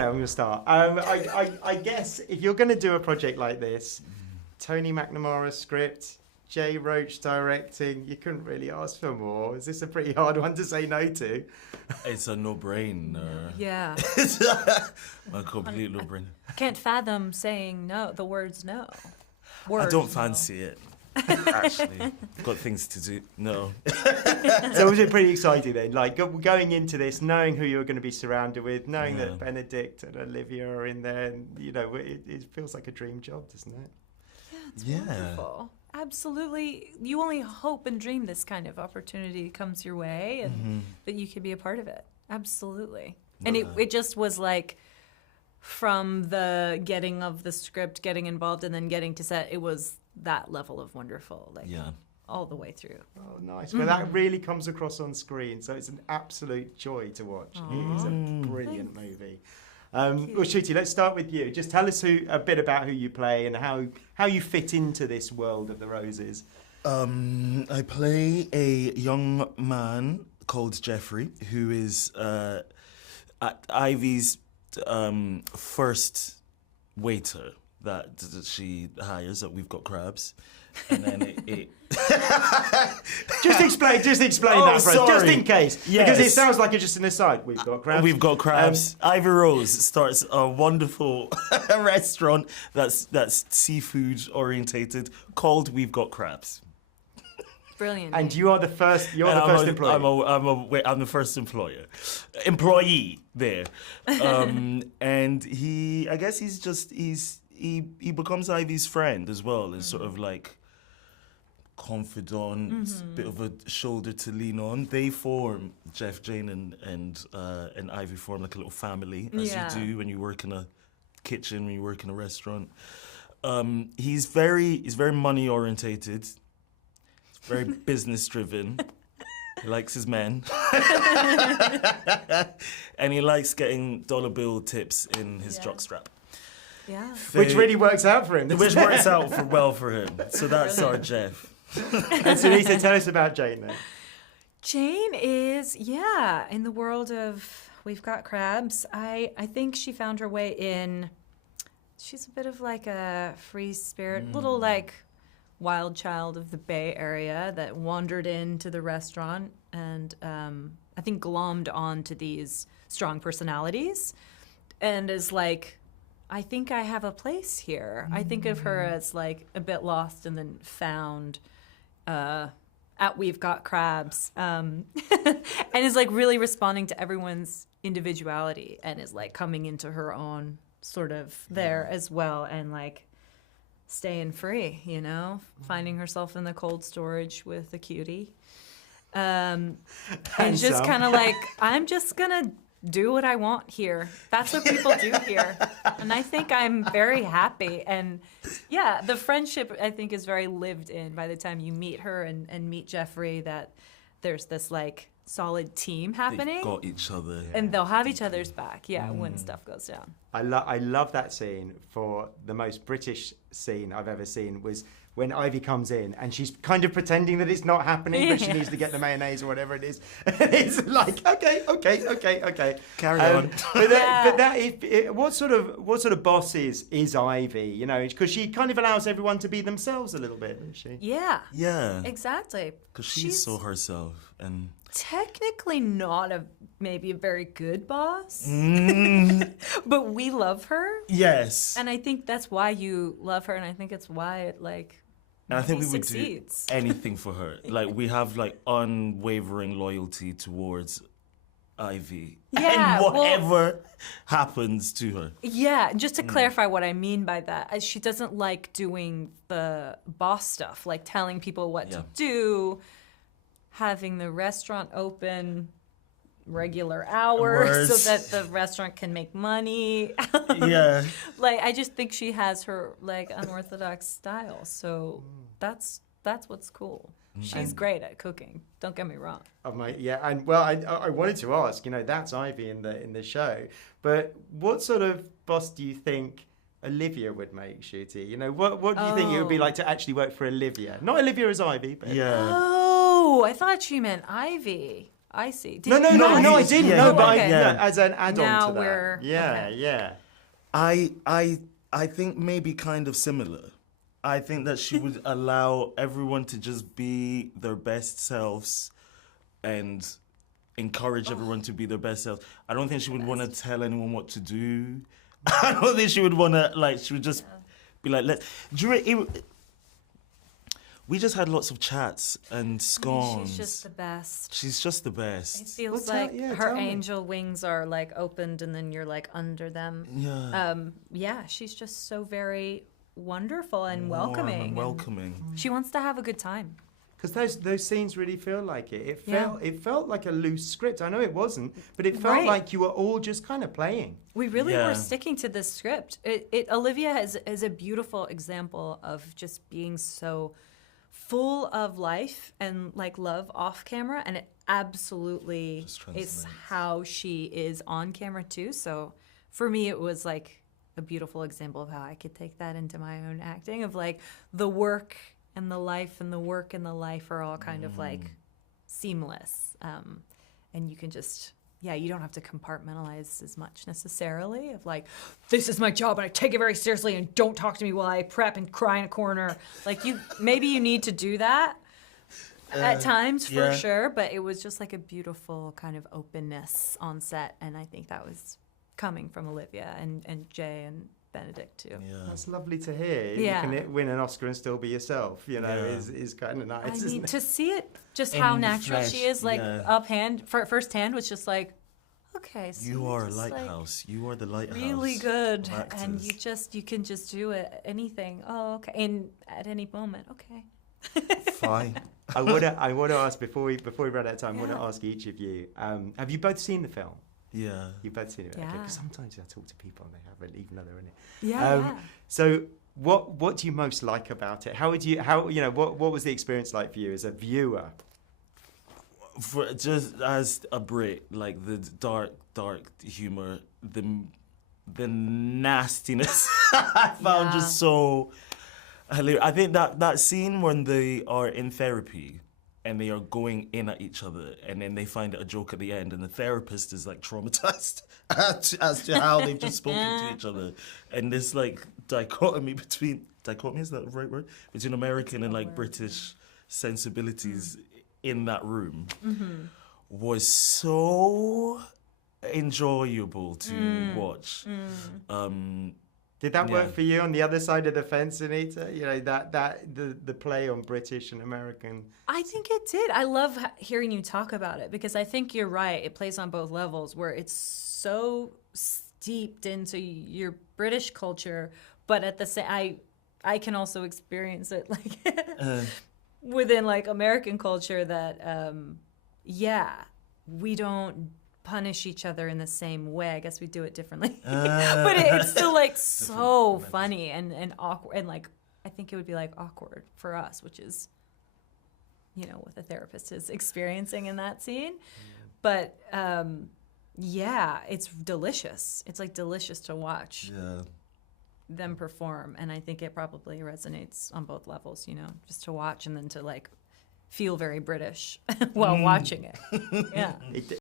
say I'm going to start. I guess if you're going to do a project like this, Tony McNamara script, Jay Roach directing, you couldn't really ask for more. Is this a pretty hard one to say no to? It's a no-brainer. Yeah. A complete no-brainer. I can't fathom saying no, the words no. I don't fancy it. Actually, got things to do. No. So was it pretty exciting then? Like going into this, knowing who you were going to be surrounded with, knowing that Benedict and Olivia are in there, and it feels like a dream job, doesn't it? Yeah, it's wonderful. Absolutely. You only hope and dream this kind of opportunity comes your way and that you could be a part of it. Absolutely. And it just was like, from the getting of the script, getting involved, and then getting to set, it was that level of wonderful, all the way through. Oh, nice. Well, that really comes across on screen, so it's an absolute joy to watch. It is a brilliant movie. Well, Ncuti, let's start with you. Just tell us a bit about who you play and how you fit into this world of the Roses. I play a young man called Jeffrey, who is at Ivy's first waiter that she hires at We've Got Crabs. And then it Just explain that for us, just in case. Yes. Because it sounds like it's just an aside. We've got crabs. We've got crabs. Ivy Rose starts a wonderful restaurant that's seafood orientated called We've Got Crabs. Brilliant. And you are the first. You're the first employee. I'm the first employee there. And he becomes Ivy's friend as well, as sort of like confidant, bit of a shoulder to lean on. They form, Jeff, Jane, and Ivy form like a little family, as you do when you work in a kitchen, when you work in a restaurant. He's very money orientated. Very business driven. He likes his men. And he likes getting dollar bill tips in his jockstrap. Yeah. Which really works out for him. Which works out well for him. So that's our Jeff. And Sunita, tell us about Jane then. Jane is, in the world of We've Got Crabs. I think she found her way in. She's a bit of like a free spirit, little like wild child of the Bay Area that wandered into the restaurant and I think glommed onto these strong personalities and is like, I think I have a place here. I think of her as like a bit lost and then found at We've Got Crabs and is like really responding to everyone's individuality and is like coming into her own sort of there as well and like staying free, finding herself in the cold storage with the cutie. And just kind of like, I'm just going to do what I want here. That's what people do here. And I think I'm very happy. And the friendship, I think, is very lived in by the time you meet her and meet Jeffrey, that there's this like solid team happening. They've got each other. And they'll have each other's back, when stuff goes down. I love that scene. For the most British scene I've ever seen was when Ivy comes in and she's kind of pretending that it's not happening, but she needs to get the mayonnaise or whatever it is. And it's like, okay. Carry on. But what sort of boss is Ivy? Because she kind of allows everyone to be themselves a little bit, doesn't she? Yeah. Yeah. Exactly. Because she's so herself and technically not maybe a very good boss, but we love her. Yes. And I think that's why you love her, and I think it's why it and I think we would succeeds. do anything for her. Like we have like unwavering loyalty towards Ivy. Yeah, and whatever happens to her. Yeah, just to clarify what I mean by that, she doesn't like doing the boss stuff, like telling people what to do, having the restaurant open regular hours so that the restaurant can make money. Yeah. I just think she has her unorthodox style. So that's what's cool. She's great at cooking. Don't get me wrong. And well, I wanted to ask, that's Ivy in the show, but what sort of boss do you think Olivia would make, Ncuti? What do you think it would be like to actually work for Olivia? Not Olivia as Ivy, but Oh, I thought she meant Ivy. I see. Did No, you not? I didn't. Yeah. No, but Okay. as an add-on Now to that. we're- Yeah, okay. yeah. I think maybe kind of similar. I think that she would allow everyone to just be their best selves and encourage everyone to be their best selves. I don't think she would want to tell anyone what to do. I don't think she would want to, like, she would just be like, we just had lots of chats and scones. She's just the best. She's just the best. It feels Well, like her tell me. angel wings are like opened and then you're like under them. Yeah. Yeah, she's just so very wonderful and Warm welcoming. and and welcoming. she wants to have a good time. Because those scenes really feel like it. Yeah. It felt like a loose script. I know it wasn't, but it felt Right. like you were all just kind of playing. We really Yeah. were sticking to this script. Olivia is a beautiful example of just being so full of life and like love off camera, and it absolutely Just is translates. how she is on camera too. So for me, it was like a beautiful example of how I could take that into my own acting of like the work and the life and the work and the life are all kind of like seamless. And you can just, you don't have to compartmentalize as much necessarily of like, this is my job and I take it very seriously and don't talk to me while I prep and cry in a corner. Like maybe you need to do that at times for yeah. sure, but it was just like a beautiful kind of openness on set. And I think that was coming from Olivia and Jay and Benedict too. Yeah. That's lovely to hear. Yeah. You can win an Oscar and still be yourself, you know, Yeah. is kind of nice, I isn't mean, it? to see it, just In how the natural flesh, she is, like first hand was just like, okay, so You you're are a just, like, lighthouse. You are the lighthouse. really good, of and actors. you can just do it, anything. Oh, okay, and at any moment, okay. Fine. I want to ask before we run out of time. I want to Yeah. ask each of you. Have you both seen the film? Yeah. You've both seen it, okay? Yeah. Because sometimes I talk to people and they haven't, even though they're in it. Yeah. So what do you most like about it? What was the experience like for you as a viewer? For just as a Brit, like the dark humor, the nastiness I found Yeah. just so hilarious. I think that scene when they are in therapy and they are going in at each other and then they find a joke at the end and the therapist is like traumatized as to how they've just spoken to each other, and this like dichotomy, is that the right word? Between American and like British sensibilities in that room was so enjoyable to watch. Did that work Yeah. for you on the other side of the fence, Anita? You know, the play on British and American. I think it did. I love hearing you talk about it because I think you're right. It plays on both levels where it's so steeped into your British culture, but at the same, I can also experience it like within like American culture that, we don't punish each other in the same way. I guess we do it differently, but it's still like so funny and awkward, and like I think it would be like awkward for us, which is, you know, what the therapist is experiencing in that scene. But it's delicious. It's like delicious to watch Yeah. them perform, and I think it probably resonates on both levels. You know, just to watch and then to like feel very British while watching it. Yeah.